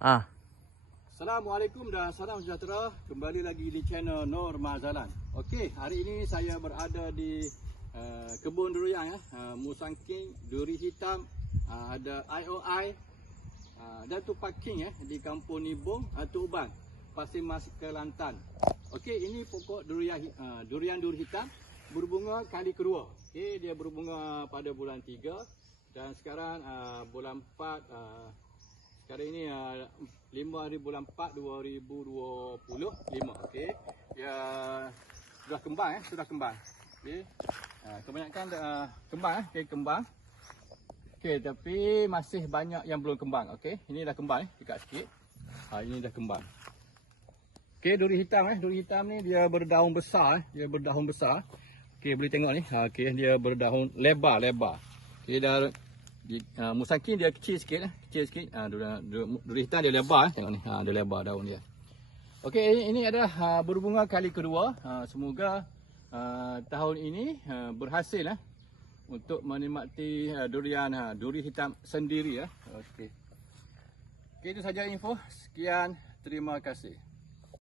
Ah. Assalamualaikum dan salam sejahtera. Kembali lagi di channel Nur Mazalan. Okey, hari ini saya berada di kebun durian ya. Musangking, duri hitam, ada IOI dan Tupac King ya di Kampung Nibong, Tuban, Pasir Mas, Kelantan. Okey, ini pokok durian duri hitam berbunga kali kedua. Okey, dia berbunga pada bulan 3 dan sekarang bulan 4 sekarang ini 5 hari bulan 4 2025. Okey. Dia sudah kembang sudah kembang. Okey. Kebanyakan kembang kembang. Okey, tapi masih banyak yang belum kembang. Okey. Ini dah kembang dekat sikit. Ini dah kembang. Okey, duri hitam duri hitam ni dia berdaun besar dia berdaun besar. Okey, boleh tengok ni. Okey, dia berdaun lebar. Okey, dah Musangking dia kecil sikit duri hitam dia lebar tengok ni. Dia lebar daun dia. Okey, ini adalah berbunga kali kedua. Semoga tahun ini berhasil untuk menikmati duri hitam sendiri Okey. Okey, itu saja info. Sekian, terima kasih.